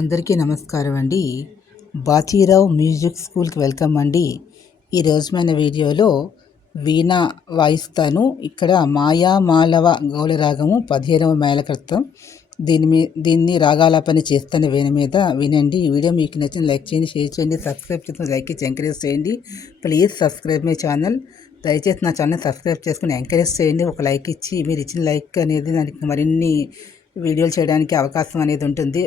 అందరికీ నమస్కారం అండి. బాచీరావు మ్యూజిక్ స్కూల్కి వెల్కమ్ అండి. ఈరోజు మన వీడియోలో వీణ వాయిస్తాను. ఇక్కడ మాయా మాలవ గౌళ రాగము 15వ మేళకృతం. దీన్ని రాగాలాపన చేస్తున్న వీణ మీద వినండి. ఈ వీడియో మీకు నచ్చిన లైక్ చేయండి, షేర్ చేయండి, సబ్స్క్రైబ్ చేసిన లైక్ ఇచ్చి ఎంకరేజ్ చేయండి. Please subscribe my channel. దయచేసి నా ఛానల్ సబ్స్క్రైబ్ చేసుకుని ఎంకరేజ్ చేయండి. ఒక లైక్ ఇచ్చి మీరు ఇచ్చిన లైక్ అనేది దానికి మరిన్ని వీడియోలు చేయడానికి అవకాశం అనేది ఉంటుంది.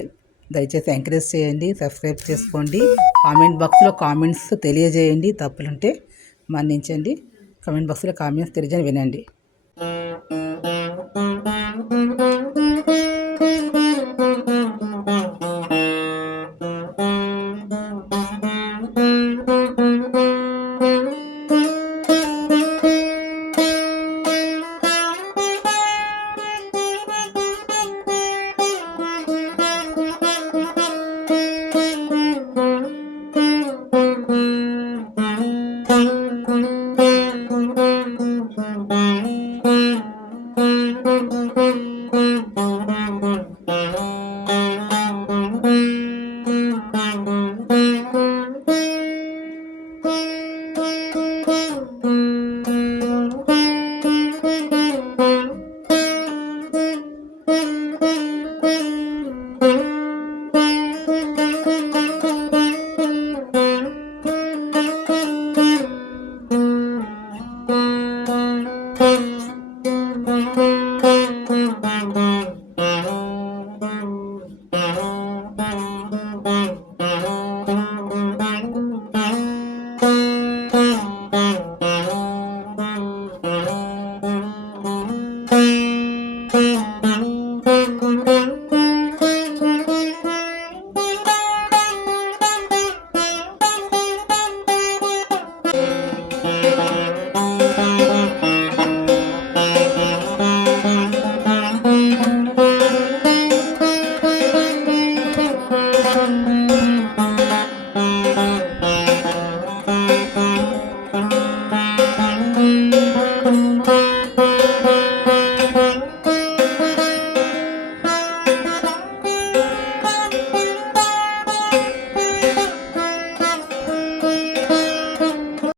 దయచేసి ఎంకరేజ్ చేయండి, సబ్స్క్రైబ్ చేసుకోండి. కామెంట్ బాక్స్లో కామెంట్స్ తెలియజేయండి, తప్పులుంటే మన్నించండి. కామెంట్ బాక్స్లో కామెంట్స్ తెలియజేయండి, వినండి.